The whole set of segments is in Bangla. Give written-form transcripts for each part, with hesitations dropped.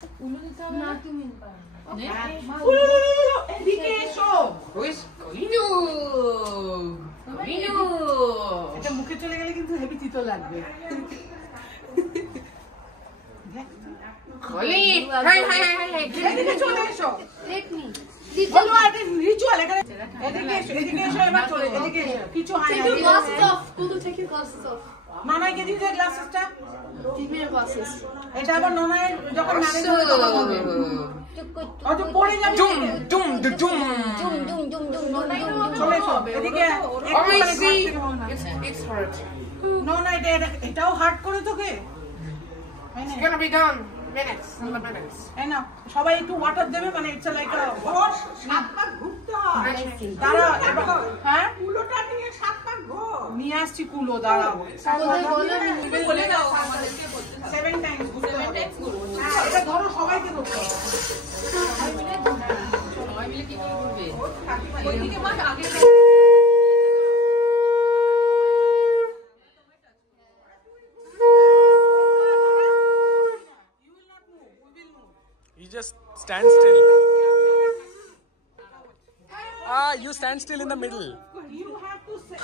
উলু দিতে হবে না তুমি এদিকে এসো ওইস কলিনু কলিনু এটা মুখে চলে গেলে কিন্তু হেভি তিতো লাগবে কলি হাই হাই হাই হাই এদিকে চলে এসো লেট মি বলো এটা রিচুয়াল এখানে এদিকে এসো এবার চলে এদিকে এসো কিছু হয় না Take your glasses off. Kudu, take your glasses off. মানাইকে দিতে গ্লাসেসটা Give me your glasses. এটা আবার ননাই যখন নাড়ে ধরে তখন হবে অত পড়ে যাবে ডুম ডুম ডুম চলে এসো এদিকে it's hard না এটাও হার্ড করে তোকে it's gonna be done minutes in the minutes এই না সবাই একটু ওয়াটার দেবে মানে ইটস লাইক আ হর্স সাত পাক ঘুরতে হয় দাঁড়া হ্যাঁ কুলোটা নিয়ে সাত পাক ঘোর নিয়ে আসছি কুলো দাঁড়াও বলে দাও আমাদেরকে 7 টাইমস ঘুরতে হবে হ্যাঁ এটা ধরো সবাইকে করতে হবে সবাই মিলে কি করে ঘুরবে ওইদিকে মা আগে You just stand still. You stand still in the middle. You have to say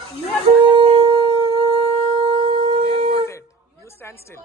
Don't rotate. You stand still.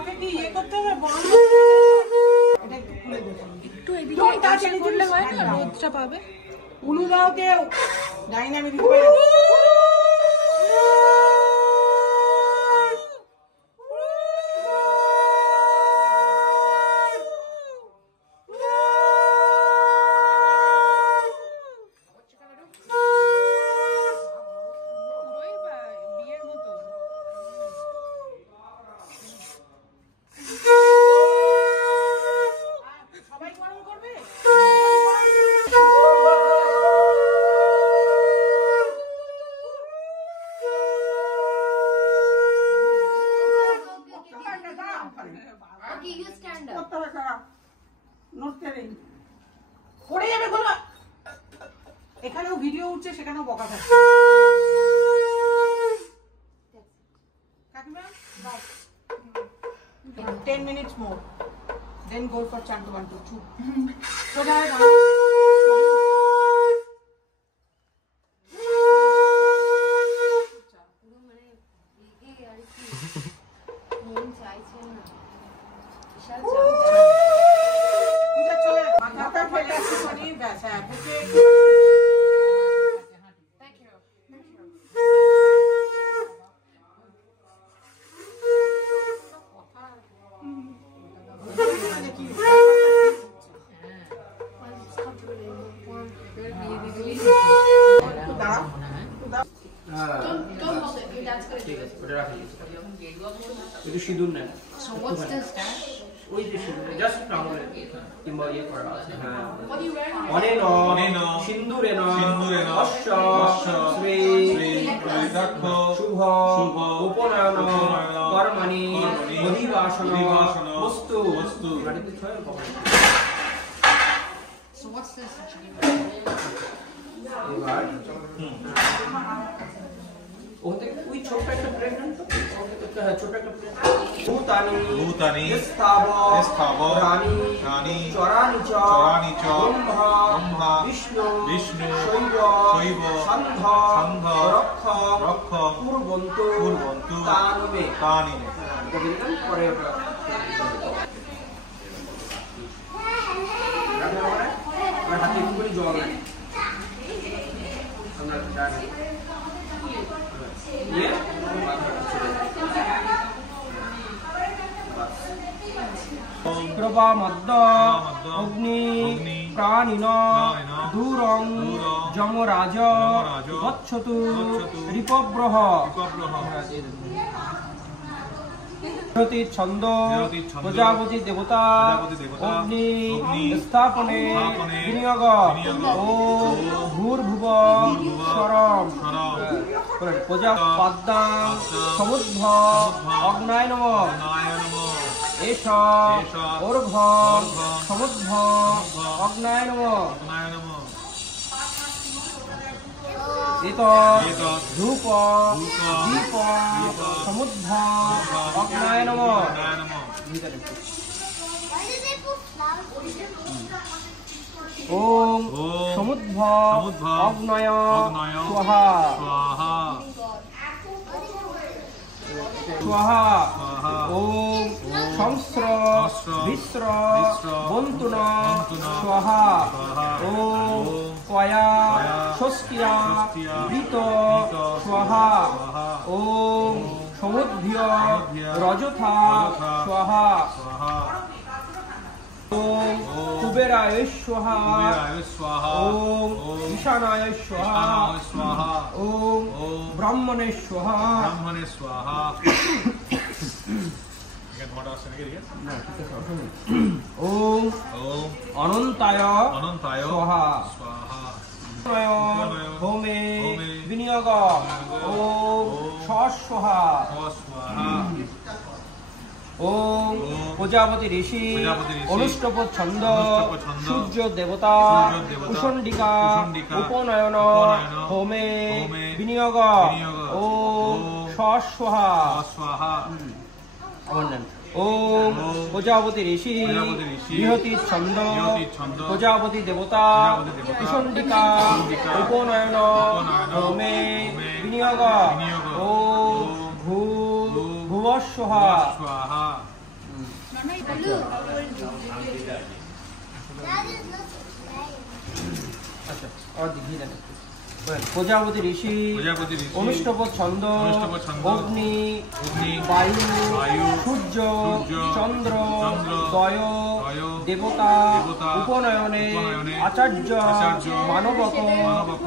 ওকে কি ইয়ে করতে হবে বন্ধ এটা একটু খুলে দেবো একটু এদিকে কাছে করলে হয় না রোদটা পাবে উলু দাও কেউ জানি না আমি দিতে পারি Okay, you stand up. পড়ে যাবে গোলা এখানেও ভিডিও উঠছে সেখানেও বকা থাকে কাকিমা 10 minutes more then go for chant 1 2 3 so guys মাথা ফেলে আসছে ব্যাস হ্যাঁ সিঁদুর নেন so what's this ওই যে সিঁদুর জাস্ট রাউন্ড কিংবা ইয়ে করা আছে হ্যাঁ What are you wearing? অনেন সিন্দুরেন অশ্ব শ্রী দক্ষ শুভ শুভ উপনয়ন কর্মণি অধিবাসন বস্তু গাড়িতে ছয় so what's this actually এবার ওতে ওই ছোট একটা প্লেট হ্যাঁ ছোট একটা প্লেট ভূতানি স্থাবর রানী চরানি চ ব্রহ্মা বিষ্ণু শৈব সন্ধ রক্ষ পূর্বন্তু তানিমে পরে ওটা জল নেই আমরা জানি ये कृपा मद्द अग्नि प्राणिन दूरं जमराज गच्छतु रिपब्रह छंद प्रजापति देवता अग्नि स्थापने विनियोग ओम भूर्भुव स्वरम प्रजा पद्मा समुद्ध अग्नाय नमः एष ऊर्ध्व समुद्ध अग्नाय नमः धूप दीप समुद्ध अग्नाय नमः ओम समुद्ध अग्नय स्वाहा स्वाहा ओम संस्र विस्र बंतुन स्वाहा ओम क्वया षष्ठ्या वृत स्वाहा ओम समुद्भ्य रजथा स्वाहा ओम कुबेराय स्वाहा ओम ईशानाय स्वाहा ओम ब्राह्मणे स्वाहा ओम अनंताय स्वाहा होमे विनियोग ओम स्वाहा ओम प्रजापति ऋषि अनुष्टप छंद सूर्य देवता कुशंडिका उपनयन होमे विनियोग ओम स्वाहा ओम प्रजापति ऋषि बृहति छंद प्रजापति देवता कुशंडिका उपनयन होमे विनियोग ओम भुव स्वाहा और दिखिए प्रजापति ऋषि अनुष्टप छंद अग्नि वायु सूर्य चंद्र दय देवता उपनयने आचार्य मानवक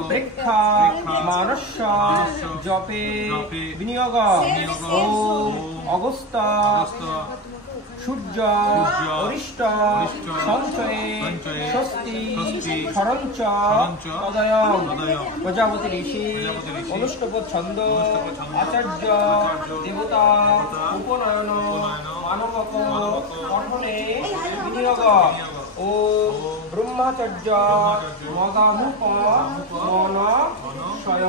प्रेक्षा मानस्य जपे विनियोग ओम अगस्त सूर्य अरिष्ट संचये षष्ठी शरंच तदयम् प्रजापति ऋषि अनुष्टप छंद आचार्य देवता उपनयन मानवक पठने विनियोग ओम ब्रह्मचर्य मदामुप मन क्षय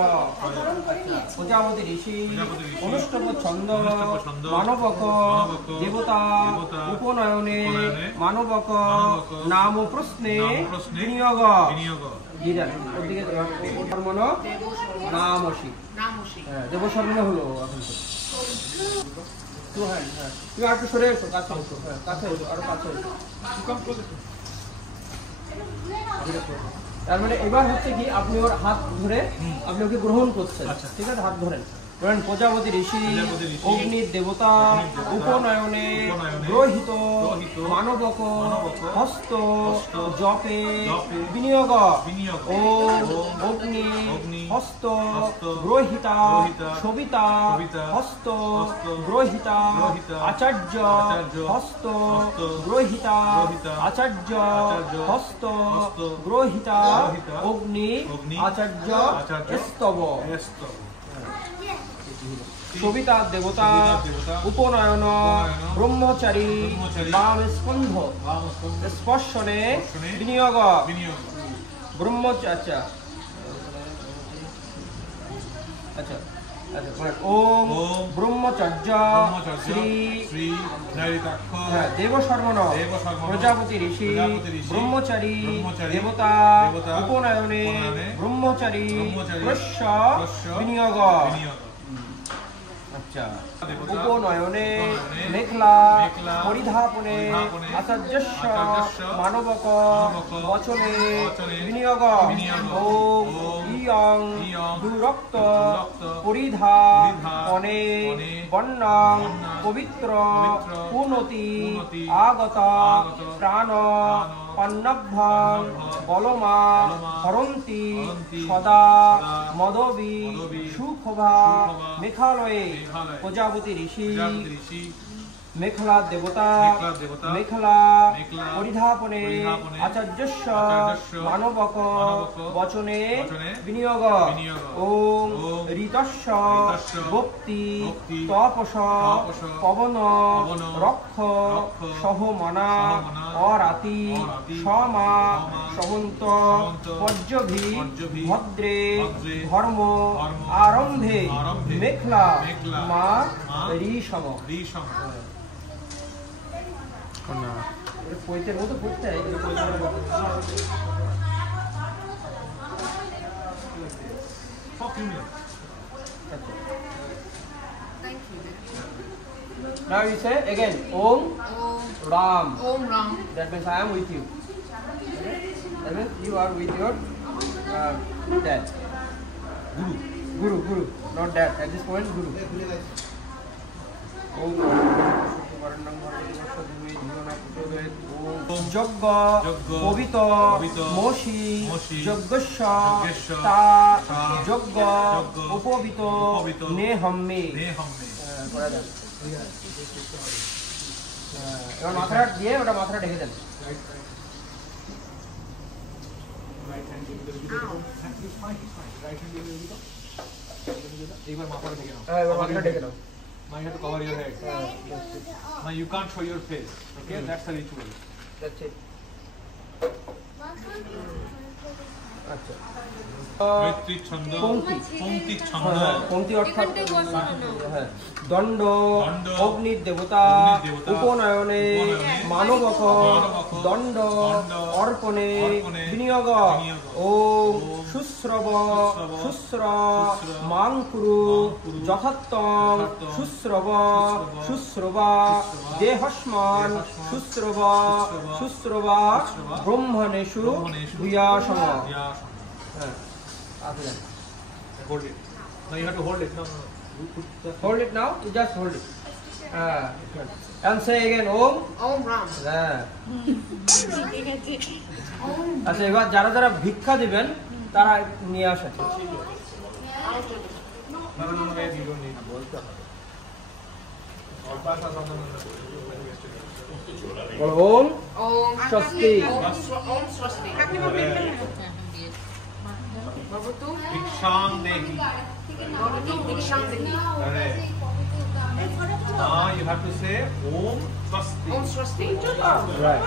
प्रजापति ऋषि अनुष्टप छंद मानवक देवता उपनयने मानवक नाम प्रश्ने विनियोग ধর্মন নামসি দেবশর্মা হলো এখন তুমি আর একটু সরে এসো কাছে এসো কাছে এসো আরো কাছে এসো তার মানে এবার হচ্ছে কি আপনি ওর হাত ধরে আপনি ওকে গ্রহণ করছেন ঠিক আছে হাত ধরেন प्रजापति ऋषि अग्नि देवता उपनयने ग्रहित मानवक हस्त जपे विनियोग ओम अग्नि हस्त ग्रहिता शोभिता हस्त ग्रहिता आचार्य हस्त ग्रहिता आचार्य हस्त ग्रहिता अग्नि आचार्य स्तव शोभिता देवता उपनयन ब्रह्मचारी वाम स्कंध स्पर्शने विनियोग ब्रह्मचार्य अच्छा ओम ब्रह्मचर्य श्री देवशर्मण प्रजापति ऋषि ब्रह्मचारी देवता उपनयने ब्रह्मचारी विनियोग পিকচার উপনয়নে উপনয়নে মেখলা মেখলা পরিধাপনে পরিধাপনে আচার্যস্য আচার্যস্য মানবক মানবক বচনে বচনে বিনিয়োগ বিনিয়োগ ওম ওম ইয়ং ইয়ং দুরক্ত দুরক্ত পরিধাপনে পনে বন্যং বন্যং পবিত্র পবিত্র পুনতি পুনতি আগত আগত প্রাণ পন্নভ্যাং বলমা হরন্তি হরন্তি সদা সদা মদবি মদবি সুখভা সুখভা মেঘালয়ে মেঘালয়ে প্রজাপতি ঋষি প্রজাপতি ঋষি মেখলা দেবতা মেখলা দেবতা মেখলা মেখলা পরিধাপনে পরিধাপনে আচার্যস্য আচার্যস্য মানবক মানবক বচনে বচনে বিনিয়োগ বিনিয়োগ ওম ওম ঋতস্য ঋতস্য ভক্তি ভক্তি তপস তপস পবন পবন রক্ষ রক্ষ সহমনা সহমনা অরাতি অরাতি সমা সমা সহন্ত সহন্ত পর্যভি পর্যভি ভদ্রে ভদ্রে ধর্ম ধর্ম আরম্ভে আরম্ভে মেখলা মেখলা মা মা ঋষম ঋষম পৈতের মতো পড়তে হয় Now you say again Om Ram. Om Ram. That means I am with you. That means you are with your dad. Guru, not dad. At this point, Guru. Om যজ্ঞ পবিত মসি যজ্ঞস্য তা যজ্ঞ উপবিত নেহম্মে এবার মাথাটা দিয়ে ওটা মাথাটা ঢেকে দেন একবার মাথাটা ঢেকে নাও এবার মাথাটা ঢেকে দাও Now you have to cover your head. Now you can't show your face. Okay, that's the ritual. That's it. আচ্ছা মৈত্রী ছন্দ পংক্তি পংক্তি ছন্দ পংক্তি অর্থাৎ হ্যাঁ দণ্ড দণ্ড, অগ্নির দেবতা অগ্নির দেবতা, উপনয়নে উপনয়নে, মানবক মানবক, দণ্ড দণ্ড, অর্পণে অর্পণে, বিনিয়োগ বিনিয়োগ, ওম ওম শুশ্রব শুশ্রব, শুশ্র শুশ্র, মাং কুরু কুরু, যথাত্তং যথাত্তং, শুশ্রব শুশ্রব, শুশ্রবা শুশ্রবা, দেহস্মান দেহস্মান, শুশ্রব শুশ্রবা, শুশ্রবা শুশ্রবা, ব্রহ্মণেষু ব্রহ্মণেষু ভূয়াসম Yeah. হ্যাঁ আপনি Hold it. Now you have to hold it. No. You put just Hold it now. You just hold it. And say again, Om. Om Ram. আচ্ছা এবার যারা যারা ভিক্ষা দিবেন তারা নিয়ে আসেন No, wait, you don't need. বলতে হবে। বলো ওম Om স্বস্তি Om Swasti. Bhavatu. Viksham Dehi. Bhavatu Viksham Dehi. Correct. Now you have to say Om Swasti. Om Swasti. Right.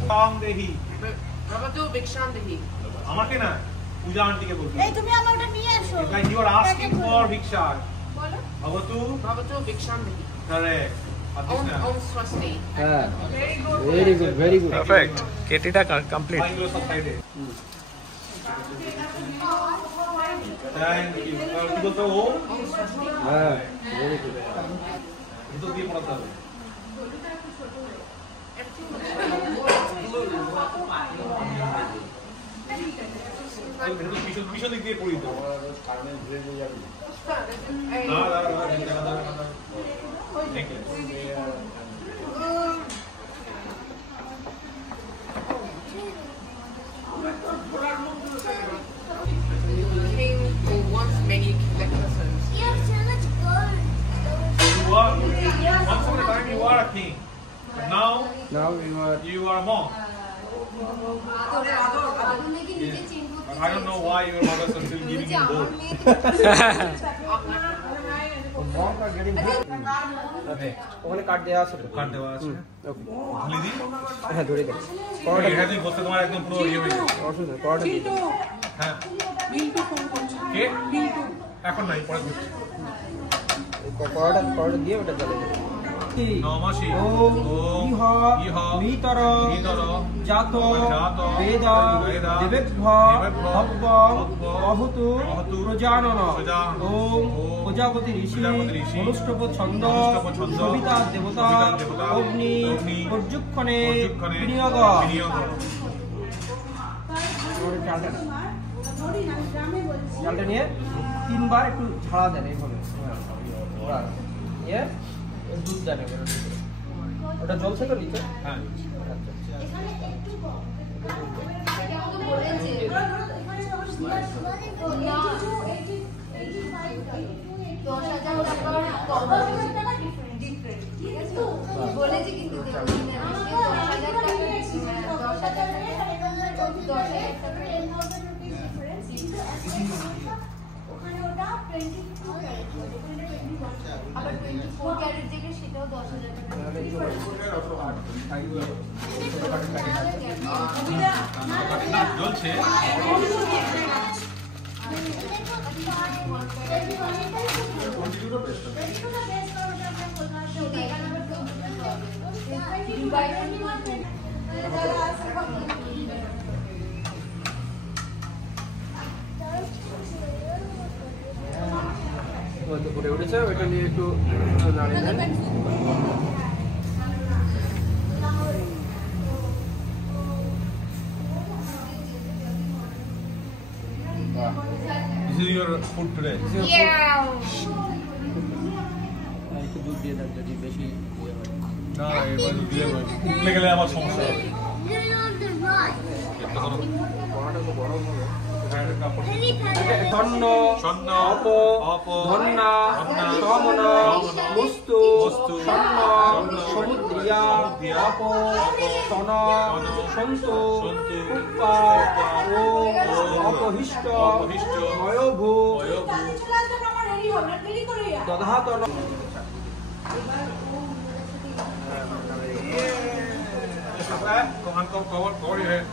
Viksham Dehi. Bhavatu Viksham Dehi. আমাকে না পূজা আন্টিকে বলবি এই তুমি আমারটা নিয়ে এসো like you are asking for ভিক্ষা বলো ভবতু Bhavatu Viksham Dehi. correct Om Om Swasti. হ্যাঁ very good very good Perfect. Ketita complete. Bhai your side thank you কি বলতো ওম হ্যাঁ ভেরি গুড ভিতর দিয়ে পড়াতে হবে পিছন দিক দিয়ে পড়ি তো না King who wants many necklaces. You have so much gold. you are once upon a time you are a king but now now you are a monk but I don't know why your mothers are still giving you gold ওখানে কাট দেওয়া আছে কাট দেওয়া আছে ওকে ঢালি দি হ্যাঁ ধরে দেন এটা দিয়ে বসতে তোমার একদম পুরো ইয়ে হয়ে যাবে অসুবিধা পড়াটা দিয়ে কিন্তু হ্যাঁ বিল্টু ফোন করছে কে বিল্টু এখন নাই পরে দিচ্ছি পড়াটা দিয়ে ওটা জ্বালিয়ে দেবেন নমসি নমসি ওম ওম ইহ ইহ মিতর মিতর জাত জাত বেদ বেদ দেবেভ্য দেবেভ্য হব্বং হব্বং অহুতু অহুতু প্রজানন প্রজানন ওম ওম প্রজাপতি ঋষি প্রজাপতি ঋষি অনুষ্ঠব ছন্দ অনুষ্ঠব ছন্দ সবিতা দেবতা সবিতা দেবতা অগ্নি অগ্নি পর্যুক্ষণে পর্যুক্ষণে বিনিয়োগ বিনিয়োগ চালটা নিয়ে 3 বার একটু ঝাড়া দেন এইভাবে নিয়ে দুধ দেন ওটা জ্বলছে তো নিচে হ্যাঁ বলেছি কিন্তু 10,000 টাকা 10,000 টাকা আবার 24 ক্যারেট যেটা সেটাও 10,000 টাকা জ্বলছে ফুটে উঠেছে ওইটা নিয়ে একটু নাড়িয়ে দেন This is your food today. একটু দুধ দিয়ে দেন যদি বেশি ইয়ে হয় না এবার দিয়ে উঠলে গেলে আমার সমস্যা হবে পড়াটা তো গরম হবে Any ধন্য স্বর্ণ, অপ অপ, ধন্যা ধন্যা, সমন সমন, বস্তু বস্তু, স্বর্ণ স্বর্ণ, সমুদ্রিয়া সমুদ্রিয়া, অপ সন সন্তু সন্তু, উপ্পা ও অপহিষ্ট অপহিষ্ট, ময়োভূ ময়োভূ, দধাতন cover your head.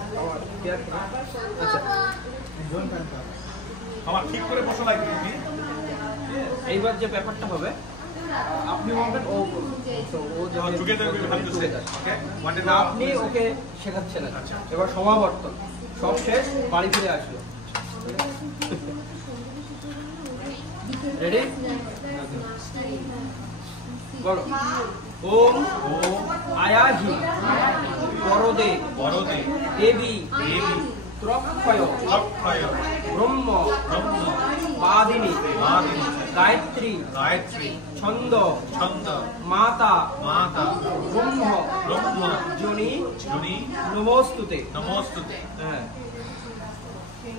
আমার ঠিক করে বসা লাগবে কি? এইবার যে ব্যাপারটা হবে আপনি বলবেন ও করবে। তো ও যে Together we will have to say that. Okay? One and a half. আপনি ওকে শেখাচ্ছেন না এবার সমাবর্তন সব শেষ বাড়ি ফিরে আসলো রেডি বলো ওম আয়াহি বরদে বরদে, দেবী দেবী, ত্রক্ষয় অক্ষয়, ব্রহ্ম ব্রহ্ম, বাদিনী বাদিনী, গায়ত্রী গায়ত্রী, ছন্দ ছন্দ, মাতা মাতা, ব্রহ্ম ব্রহ্ম, জনি জুনি, নমস্তুতে নমস্তুতে, হ্যাঁ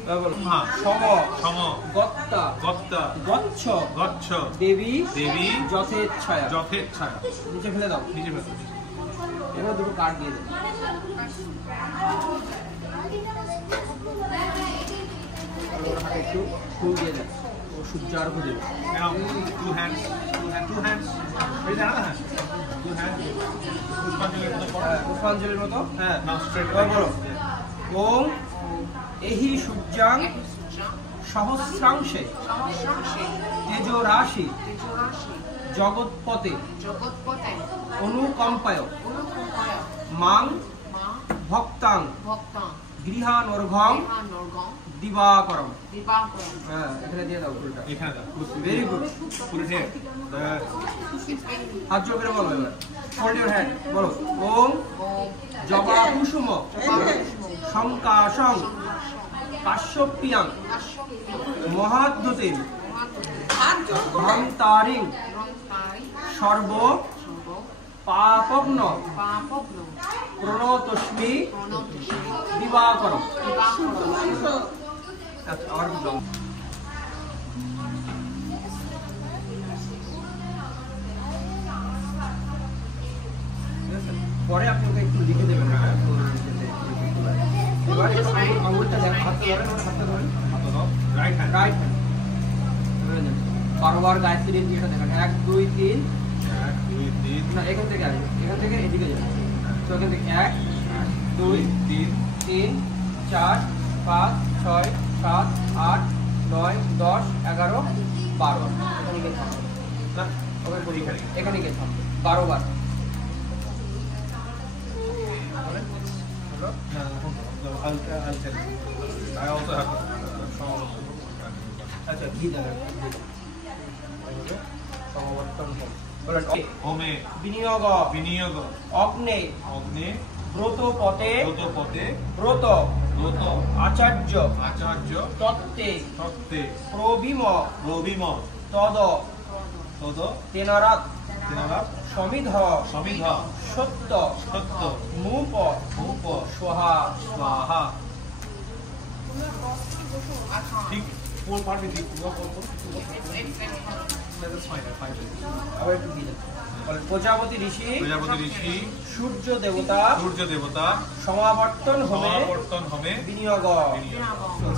এবার বলো মা, সম সম, গত্তা গত্তা, গচ্ছ গচ্ছ, দেবী দেবী, যথেচ্ছয়া যথেচ্ছায়া। নিচে ফেলে দাও নিচে ফেলো। এবার দুটো কার্ড দিয়ে দেবে হাতে একটু ফুল দিয়ে দেন ও সূর্যার্ঘ দেবে Now, two hands, two hands, two hands. Raise another hand. Two hands. পুষ্পাঞ্জলির মতো করো। পুষ্পাঞ্জলির মতো হ্যাঁ Now straight এবার away. বলো ওম এহি সূর্যাং সহস্রাংশে তেজো রাশি জগৎপতে জগৎপতে অনুকম্পায় অনুকম্পায় মাং মা ভক্তাং ভক্তাং গৃহানর্ঘং নর্গং দিবাকরম দিবাকরম। হ্যাঁ এখানে দিয়ে দাও ফুলটা এখানে দাও। Very good Put it here. হাত জোর করে বলো এবার হোল্ড ইউর হ্যান্ড বলো ওম জবা কুসুম সংকাশং কাশ্যপিয়াং মহাদ্যুতির ভ্রান্তারিং সর্ব পাপগ্ন প্রণতস্মি দিবাকরম আচ্ছা আর কি বলো? পরে আপনি ওকে একটু লিখে দেবেন এবার আঙুলটা দেন হাতটা ধরেন ওর হাতটা ধরেন হাতটা দাও। Right hand. রাইট হ্যান্ড বারবার গায়ত্রী যেটা দেখান 1 2 3 এক, দুই, তিন, না এখান থেকে আসবে এখান থেকে এদিকে যাবে তো এখান থেকে 1 দুই, 2 তিন, 3 4 5 6 7 8 9 10 11 12 এখানে গিয়ে থামবে না, ওকে এখানে। এখানে গিয়ে থামবে 12 বার I'll tell you. I also have আচ্ছা ঘি দেন সমাবর্তন হোম বলেন হোমে বিনিয়োগ বিনিয়োগ অগ্নে অগ্নে ব্রত পথে ব্রতপথে ব্রত ব্রত আচার্য আচার্য তত্ত্বে তত্ত্বে প্রবীম প্রবীম তদ তদ তেনারাত তেনারা সমিধ সমিধ সত্য সত্য মূপ ভূপ সোহা স্বাহা ঠিক কোন পারবি ঠিক That's fine, I find it. আবার একটু ঘি দেন বলেন প্রজাপতি ঋষি প্রজাপতি ঋষি সূর্য দেবতা সূর্য দেবতা সমাবর্তন হোমে সমাবর্তন হবে বিনিয়োগ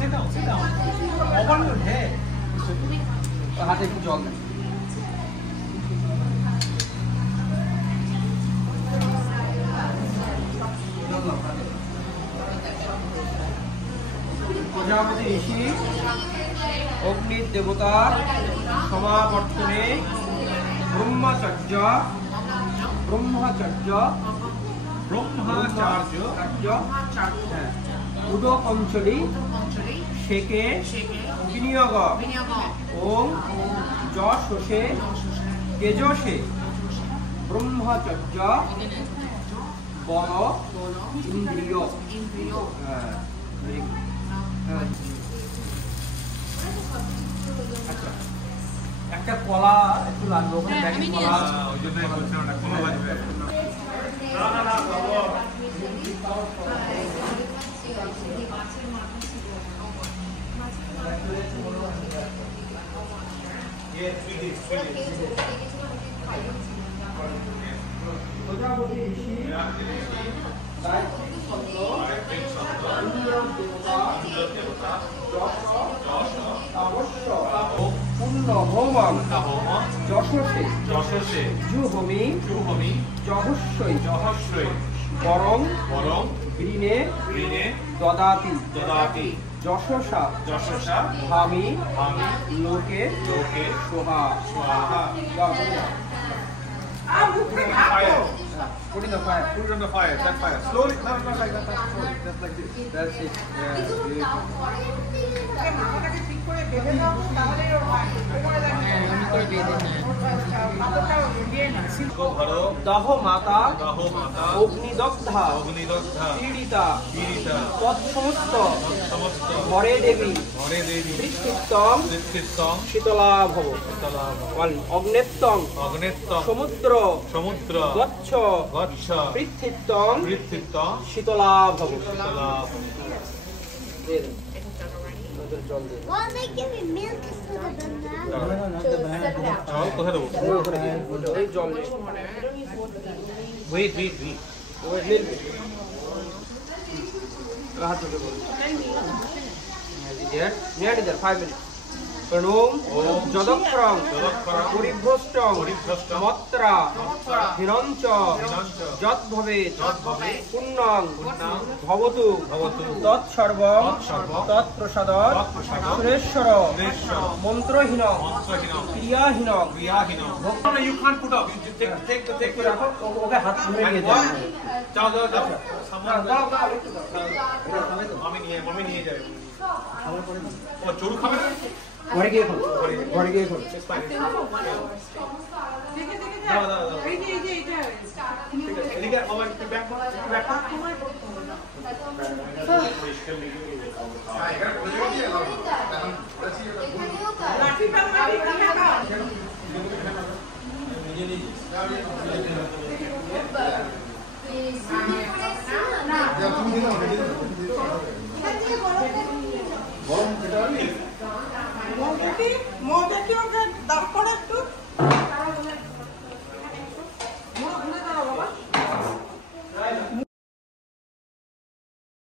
Sit down, sit down. Over your head হাতে একটু জল দেন প্রজাপতি ঋষি অগ্নির দেবতা সমাবর্তনে ব্রহ্মচর্য ব্রহ্মচার্য হ্যাঁ উদক অঞ্চলি শেকে বিনিয়োগ ওম যশে তেজসে ব্রহ্মচর্য বল ইন্দ্রিয় হ্যাঁ very good. হ্যাঁ। আচ্ছা একটা কলা একটু লাগবে ওখানে ব্যাগে কলা ওই জন্য বলছি ওটা কোনো লাগবে প্রজাপতি ঋষি পূর্ণ হোমং যশসে যশসে জুহমি জুহমি জহস্যই যহস্যই বরং বরং ঋণে ঋণে দদাতি দদাতি যশসা যশসা ভামি ভামি লোকে লোকে সোহা স্বাহা fire. Put in the fire. Put it on the fire, that fire. Slowly, not like that, not slowly, just like this. That's it. Yeah, beautiful. মাথাটাকে ঠিক করে বেঁধে দাও তাহলে ভারো দাহ মাতা দাহ মাতা অগ্নিদগ্ধা অগ্নিদগ্ধা পীড়িতা পীড়িতা তৎসমস্ত সমস্ত হরে দেবী হরে দেবী পৃথিত্যং নিত্যং শীতলা ভব অগ্নেত্তং অগ্নেত্তং সমুদ্র সমুদ্র গচ্ছ গচ্ছ পৃথিত্যং পৃথিত্যং শীতলা ভব শীতলা জল দিয়ে Well, they give me milk instead of banana. চাল কোথায় দেবো এই জল দিয়ে ওয়েট ওয়েট ওয়েট ওই মিল্ক হাত ধরে বলুন নিয়ার 5 মিনিট প্রণম যদক্ষরং পরিভ্রষ্টং মত্রা হিরঞ্চ যদ্ভবেৎ পুণ্যং ভবতু তৎসর্বং তৎপ্রসাদৎ সুরেশ্বর মন্ত্রহীন ক্রিয়াহীন You can't put up. You take it up. Okay হাত ধরে নিয়ে যাও যাও যাও যাও মামি নিয়ে যাবে ও চুল খাবে না ঘরে গিয়ে খোল ঘরে গিয়ে খোল দাও দাও দাও এই যে এইটা এদিকে আমার ব্যাক ব্যাক মোদিকে দাঁড় করে